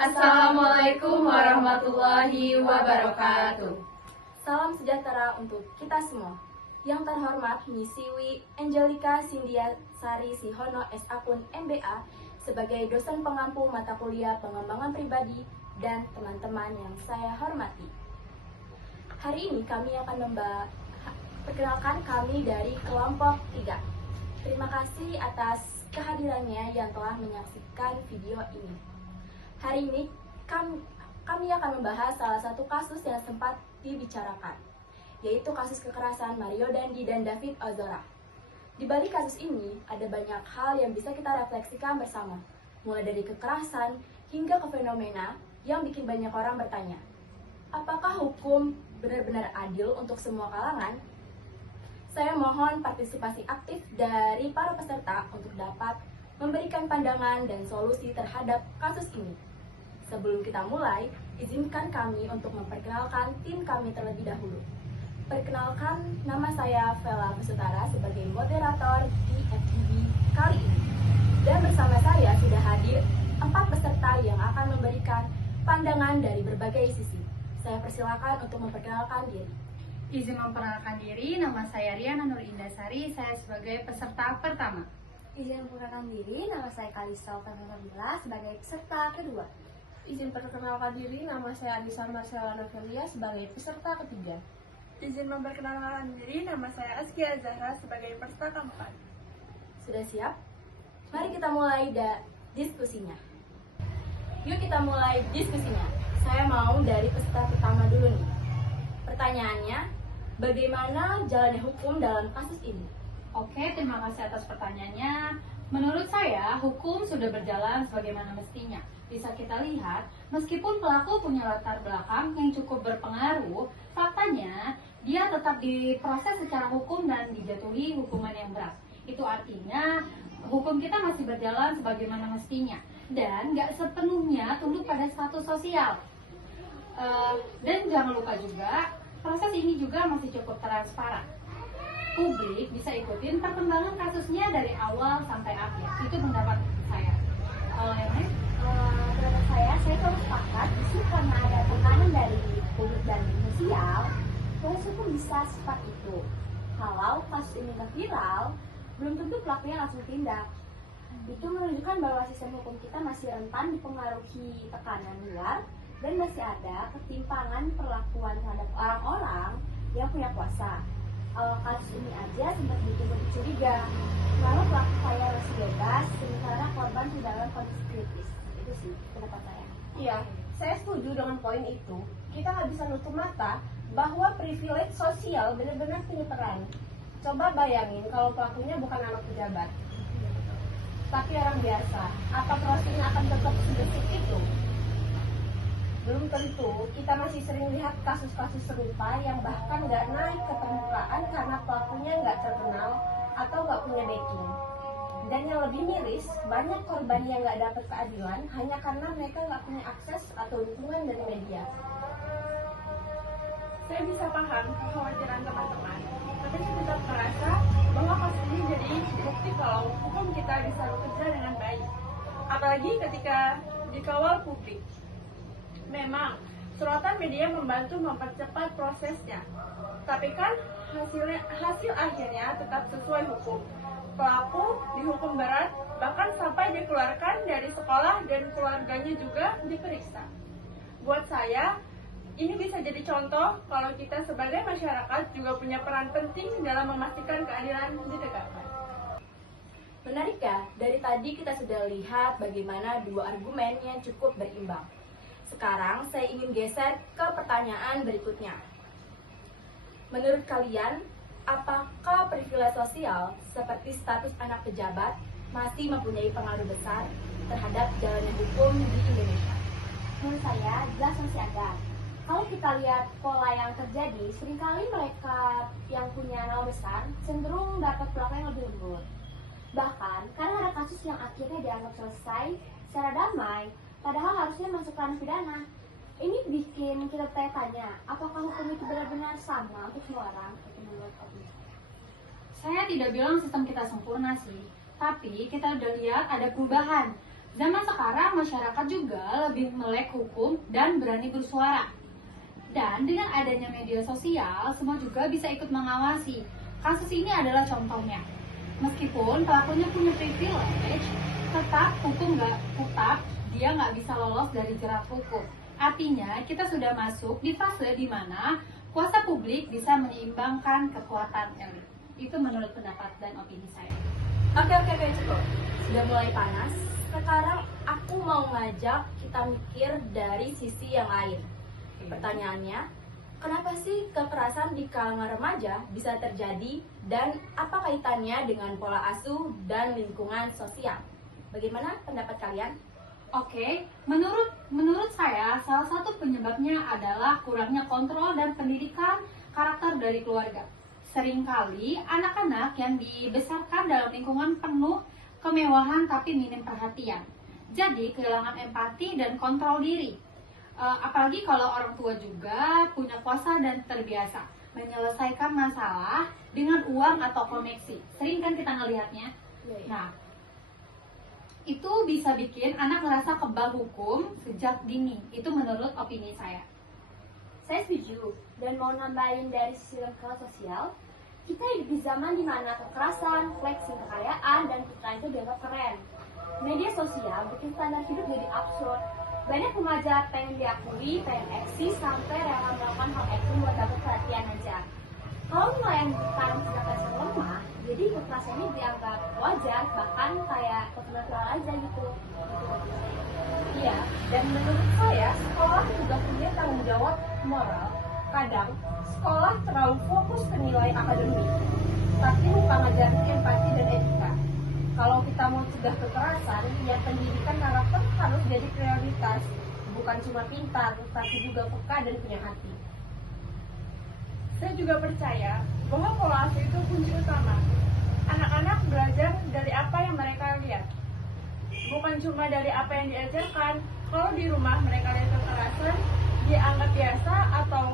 Assalamualaikum warahmatullahi wabarakatuh. Salam sejahtera untuk kita semua. Yang terhormat Misiwi Angelika Sindia Sari Sihono S.Akun MBA sebagai dosen pengampu mata kuliah pengembangan pribadi dan teman-teman yang saya hormati. Hari ini kami akan perkenalkan kami dari kelompok 3. Terima kasih atas kehadirannya yang telah menyaksikan video ini. Hari ini kami akan membahas salah satu kasus yang sempat dibicarakan, yaitu kasus kekerasan Mario Dandi dan David Ozora. Di balik kasus ini, ada banyak hal yang bisa kita refleksikan bersama, mulai dari kekerasan hingga ke fenomena yang bikin banyak orang bertanya, apakah hukum benar-benar adil untuk semua kalangan? Saya mohon partisipasi aktif dari para peserta untuk dapat memberikan pandangan dan solusi terhadap kasus ini. Sebelum kita mulai, izinkan kami untuk memperkenalkan tim kami terlebih dahulu. Perkenalkan, nama saya Vela Pusutara sebagai moderator di FGD kali ini. Dan bersama saya sudah hadir 4 peserta yang akan memberikan pandangan dari berbagai sisi. Saya persilakan untuk memperkenalkan diri. Izin memperkenalkan diri, nama saya Riana Nur Indasari, saya sebagai peserta pertama. Izin memperkenalkan diri, nama saya Kalisa Fernanda sebagai peserta kedua. Izin perkenalkan diri, nama saya Anissa Marcella Novelia sebagai peserta ketiga. Izin memperkenalkan diri, nama saya Askia Zahra sebagai peserta keempat. Sudah siap? Mari kita mulai diskusinya. Yuk kita mulai diskusinya. Saya mau dari peserta pertama dulu nih. Pertanyaannya, bagaimana jalannya hukum dalam kasus ini? Oke, terima kasih atas pertanyaannya. Menurut saya, hukum sudah berjalan sebagaimana mestinya. Bisa kita lihat, meskipun pelaku punya latar belakang yang cukup berpengaruh, faktanya dia tetap diproses secara hukum dan dijatuhi hukuman yang berat. Itu artinya hukum kita masih berjalan sebagaimana mestinya dan nggak sepenuhnya tunduk pada status sosial. Dan jangan lupa juga, proses ini juga masih cukup transparan. Publik bisa ikutin perkembangan kasusnya dari awal sampai akhir. Itu pendapat saya. Kalau yang lain? Menurut saya terus sepakat justru karena ada tekanan dari publik dan sosial, proses hukum bisa secepat itu. Kalau kasus ini viral, belum tentu pelakunya langsung tindak. Itu menunjukkan bahwa sistem hukum kita masih rentan dipengaruhi tekanan luar dan masih ada ketimpangan perlakuan terhadap orang-orang yang punya kuasa. Kasus ini aja sempat bikin curiga, lalu pelaku kaya masih bebas, sementara korban sudah dalam kondisi kritis. Itu sih pendapat saya. Iya, saya setuju dengan poin itu. Kita nggak bisa nutup mata bahwa privilege sosial benar-benar punya peran. Coba bayangin kalau pelakunya bukan anak pejabat, tapi orang biasa. Apa prosesnya akan tetap sebersih itu? Belum tentu. Kita masih sering lihat kasus-kasus serupa yang bahkan nggak naik ke permukaan karena pelakunya nggak terkenal atau nggak punya backing. Dan yang lebih miris, banyak korban yang nggak dapat keadilan hanya karena mereka nggak punya akses atau dukungan dari media. Saya bisa paham kekhawatiran teman-teman, tapi saya tetap merasa bahwa kasus ini jadi bukti kalau hukum kita bisa bekerja dengan baik, apalagi ketika dikawal publik. Memang, sorotan media membantu mempercepat prosesnya, tapi kan hasil akhirnya tetap sesuai hukum. Pelaku dihukum berat, bahkan sampai dikeluarkan dari sekolah dan keluarganya juga diperiksa. Buat saya, ini bisa jadi contoh kalau kita sebagai masyarakat juga punya peran penting dalam memastikan keadilan ditegakkan. Menarik ya, dari tadi kita sudah lihat bagaimana dua argumen yang cukup berimbang. Sekarang saya ingin geser ke pertanyaan berikutnya. Menurut kalian, apakah privilege sosial seperti status anak pejabat masih mempunyai pengaruh besar terhadap jalannya hukum di Indonesia? Menurut saya jelas masih ada. Kalau kita lihat pola yang terjadi, seringkali mereka yang punya nama besar cenderung dapat perlakuan yang lebih lembut. Bahkan karena ada kasus yang akhirnya dianggap selesai secara damai, padahal harusnya masuk ranah pidana. Ini bikin kita tanya, apakah hukum itu benar-benar sama untuk semua orang? Saya tidak bilang sistem kita sempurna sih, tapi kita udah lihat ada perubahan. Zaman sekarang masyarakat juga lebih melek hukum dan berani bersuara. Dan dengan adanya media sosial, semua juga bisa ikut mengawasi. Kasus ini adalah contohnya. Meskipun pelakunya punya privilege, tetap dia nggak bisa lolos dari jerat hukum. Artinya kita sudah masuk di fase di mana kuasa publik bisa menyeimbangkan kekuatan elit. Itu menurut pendapat dan opini saya. Oke, cukup. Sudah mulai panas. Sekarang aku mau ngajak kita mikir dari sisi yang lain. Pertanyaannya, kenapa sih kekerasan di kalangan remaja bisa terjadi dan apa kaitannya dengan pola asuh dan lingkungan sosial? Bagaimana pendapat kalian? Oke, menurut saya salah satu penyebabnya adalah kurangnya kontrol dan pendidikan karakter dari keluarga. Seringkali anak-anak yang dibesarkan dalam lingkungan penuh kemewahan tapi minim perhatian. Jadi kehilangan empati dan kontrol diri. Apalagi kalau orang tua juga punya kuasa dan terbiasa menyelesaikan masalah dengan uang atau koneksi. Sering kan kita ngelihatnya. Nah, itu bisa bikin anak ngerasa kebal hukum sejak dini. Itu menurut opini saya. Saya setuju, dan mau nambahin dari sisi lingkungan sosial, kita hidup di zaman dimana kekerasan, flexing kekayaan, dan putraan itu dianggap keren. Media sosial bikin standar hidup jadi absurd. Banyak remaja pengen diakui, pengen eksis, sampai rela melakukan hal ekstrim buat dapet perhatian aja. Kalau nilai yang bukan sudah kasih lemah, jadi kekerasan ini dianggap wajar, bahkan kayak natural aja gitu. Iya, dan menurut saya sekolah juga punya tanggung jawab moral. Kadang sekolah terlalu fokus ke nilai akademik, tapi lupa ngajarin empati dan etika. Kalau kita mau cegah kekerasan, ya pendidikan karakter harus jadi prioritas. Bukan cuma pintar, tapi juga peka dan punya hati. Saya juga percaya bahwa pola asuh itu kunci utama. Anak-anak belajar dari apa yang mereka lihat, bukan cuma dari apa yang diajarkan. Kalau di rumah mereka lihat kekerasan, dianggap biasa, atau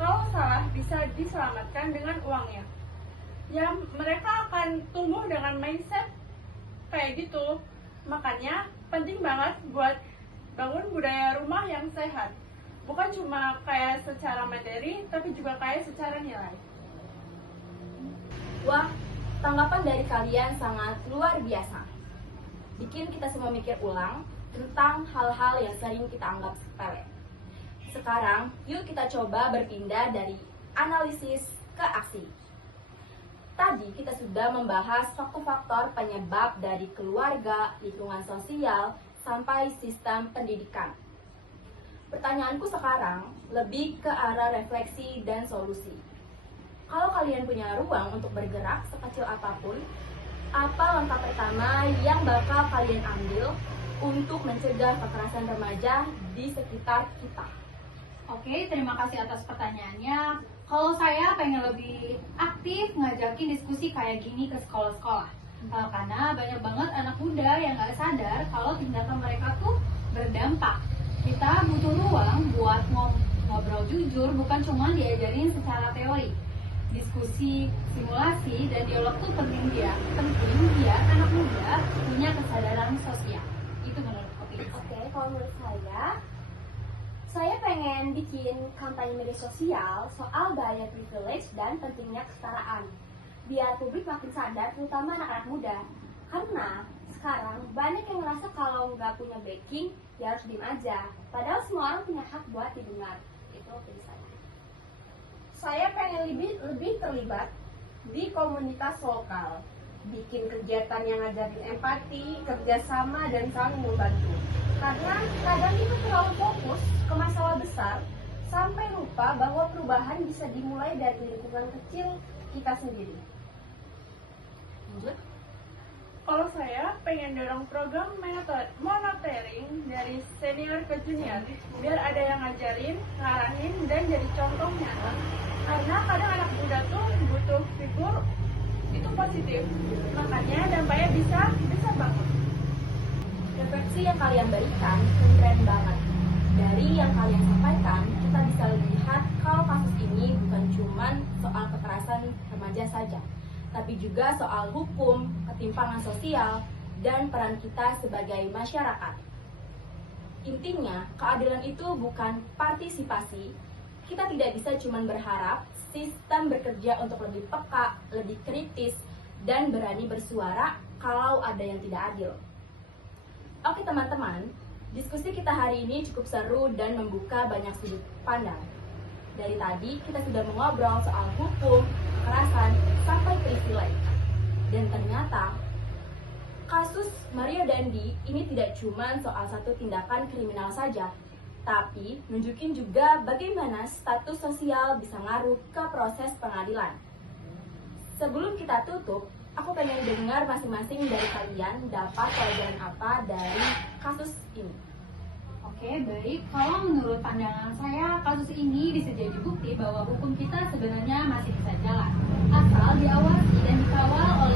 kalau salah bisa diselamatkan dengan uangnya. Ya, mereka akan tumbuh dengan mindset kayak gitu. Makanya penting banget buat bangun budaya rumah yang sehat. Bukan cuma kayak secara materi, tapi juga kayak secara nilai. Wah, tanggapan dari kalian sangat luar biasa. Bikin kita semua mikir ulang tentang hal-hal yang sering kita anggap sepele. Sekarang, yuk kita coba berpindah dari analisis ke aksi. Tadi kita sudah membahas faktor-faktor penyebab dari keluarga, lingkungan sosial, sampai sistem pendidikan. Pertanyaanku sekarang lebih ke arah refleksi dan solusi. Kalau kalian punya ruang untuk bergerak sekecil apapun, apa langkah pertama yang bakal kalian ambil untuk mencegah kekerasan remaja di sekitar kita? Oke, terima kasih atas pertanyaannya. Kalau saya pengen lebih aktif ngajakin diskusi kayak gini ke sekolah-sekolah. Karena banyak banget anak muda yang nggak sadar kalau tindakan mereka tuh berdampak. Kita butuh ruang buat ngobrol jujur, bukan cuma diajarin secara teori. Diskusi, simulasi, dan dialog tuh penting biar anak muda punya kesadaran sosial. Itu menurut opini. Oke, kalau menurut saya pengen bikin kampanye media sosial soal bahaya privilege dan pentingnya kesetaraan. Biar publik makin sadar, terutama anak-anak muda. Karena sekarang banyak yang ngerasa kalau nggak punya backing, ya harus diem aja. Padahal semua orang punya hak buat didengar. Itu opini saya. Saya pengen lebih terlibat di komunitas lokal, bikin kegiatan yang ngajarin empati, kerjasama, dan saling membantu. Karena kadang itu terlalu fokus ke masalah besar, sampai lupa bahwa perubahan bisa dimulai dari lingkungan kecil kita sendiri. Lanjut. Kalau saya pengen dorong program monitoring dari senior ke junior, biar ada yang ngajarin, ngarahin, dan jadi contoh nyata. Karena kadang anak muda tuh butuh figur itu positif, makanya dampaknya bisa banget. Refleksi yang kalian berikan keren banget. Dari yang kalian sampaikan, kita bisa lihat kalau kasus ini bukan cuma soal kekerasan remaja saja, tapi juga soal hukum, ketimpangan sosial, dan peran kita sebagai masyarakat. Intinya, keadilan itu bukan partisipasi. Kita tidak bisa cuma berharap sistem bekerja untuk lebih peka, lebih kritis, dan berani bersuara kalau ada yang tidak adil. Oke teman-teman, diskusi kita hari ini cukup seru dan membuka banyak sudut pandang. Dari tadi kita sudah mengobrol soal hukum, kekerasan, sampai privilege. Dan ternyata kasus Mario Dandi ini tidak cuma soal satu tindakan kriminal saja, tapi nunjukin juga bagaimana status sosial bisa ngaruh ke proses pengadilan. Sebelum kita tutup, aku pengen dengar masing-masing dari kalian dapat pelajaran apa dari kasus ini. Oke, baik. Kalau menurut pandangan saya, kasus ini bisa jadi bukti bahwa hukum kita sebenarnya masih bisa jalan, asal diawasi dan dikawal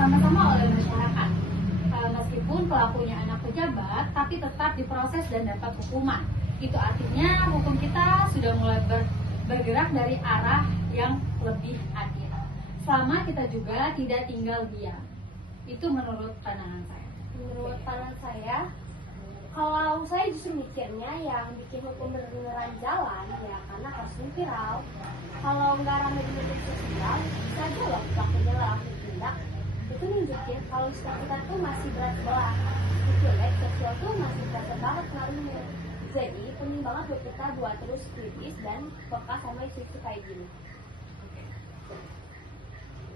sama-sama oleh masyarakat. Meskipun pelakunya anak pejabat, tapi tetap diproses dan dapat hukuman. Itu artinya hukum kita sudah mulai bergerak dari arah yang lebih adil. Selama kita juga tidak tinggal diam. Itu menurut pandangan saya. Menurut pandangan saya, kalau saya justru mikirnya yang bikin hukum beneran jalan ya karena kasusnya viral. Kalau nggak ramai di media sosial, bisa aja loh pelakunya langsung tindak. Itu nunjukin kalau sistem kita tuh masih berat sebelah. Privilege seksual tuh masih berasa banget pengaruhnya. Jadi penting banget buat kita buat terus kritis dan peka sama isu-isu kayak gini.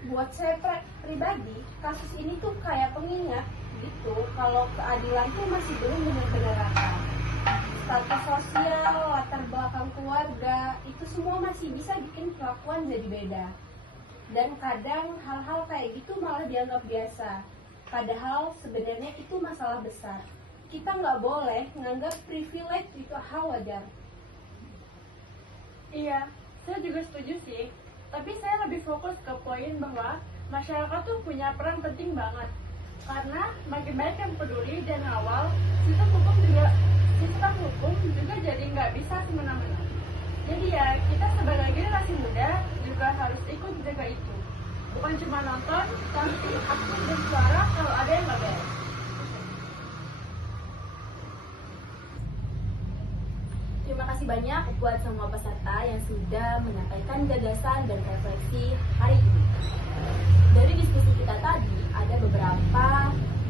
Buat saya pribadi, kasus ini tuh kayak pengingat gitu kalau keadilan tuh masih belum benar-benar rata. Status sosial, latar belakang keluarga, itu semua masih bisa bikin perlakuan jadi beda. Dan kadang hal-hal kayak gitu malah dianggap biasa. Padahal sebenarnya itu masalah besar. Kita nggak boleh menganggap privilege itu hal wajar. Iya, saya juga setuju sih. Tapi saya lebih fokus ke poin bahwa masyarakat tuh punya peran penting banget. Karena makin banyak yang peduli dan awal, sistem hukum juga jadi nggak bisa semena-mena. Jadi ya, kita sebagai generasi muda juga harus ikut jaga itu. Bukan cuma nonton, tapi aktif bersuara kalau ada yang nggak beres. Terima kasih banyak buat semua peserta yang sudah menyampaikan gagasan dan refleksi hari ini. Dari diskusi kita tadi, ada beberapa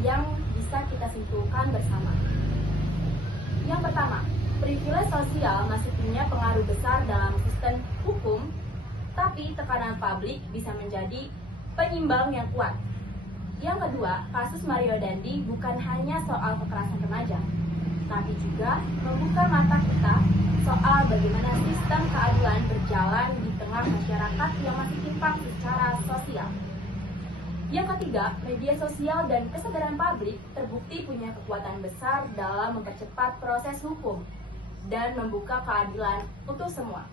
yang bisa kita simpulkan bersama. Yang pertama, privilege sosial masih punya pengaruh besar dalam sistem hukum, tapi tekanan publik bisa menjadi penyimbang yang kuat. Yang kedua, kasus Mario Dandi bukan hanya soal kekerasan remaja, tapi juga membuka mata kita soal bagaimana sistem keadilan berjalan di tengah masyarakat yang masih timpang secara sosial. Yang ketiga, media sosial dan kesadaran publik terbukti punya kekuatan besar dalam mempercepat proses hukum dan membuka keadilan untuk semua.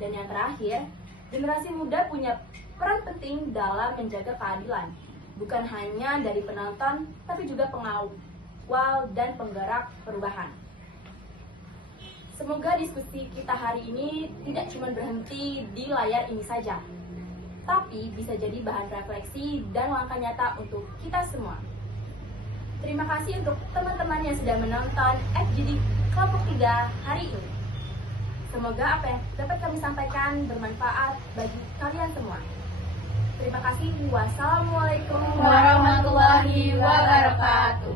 Dan yang terakhir, generasi muda punya peran penting dalam menjaga keadilan, bukan hanya dari penonton, tapi juga pengawal dan penggerak perubahan. Semoga diskusi kita hari ini tidak cuma berhenti di layar ini saja, tapi bisa jadi bahan refleksi dan langkah nyata untuk kita semua. Terima kasih untuk teman-teman yang sudah menonton FGD kelompok 3 hari ini. Semoga apa yang dapat kami sampaikan bermanfaat bagi kalian semua. Terima kasih. Wassalamualaikum Warahmatullahi wabarakatuh.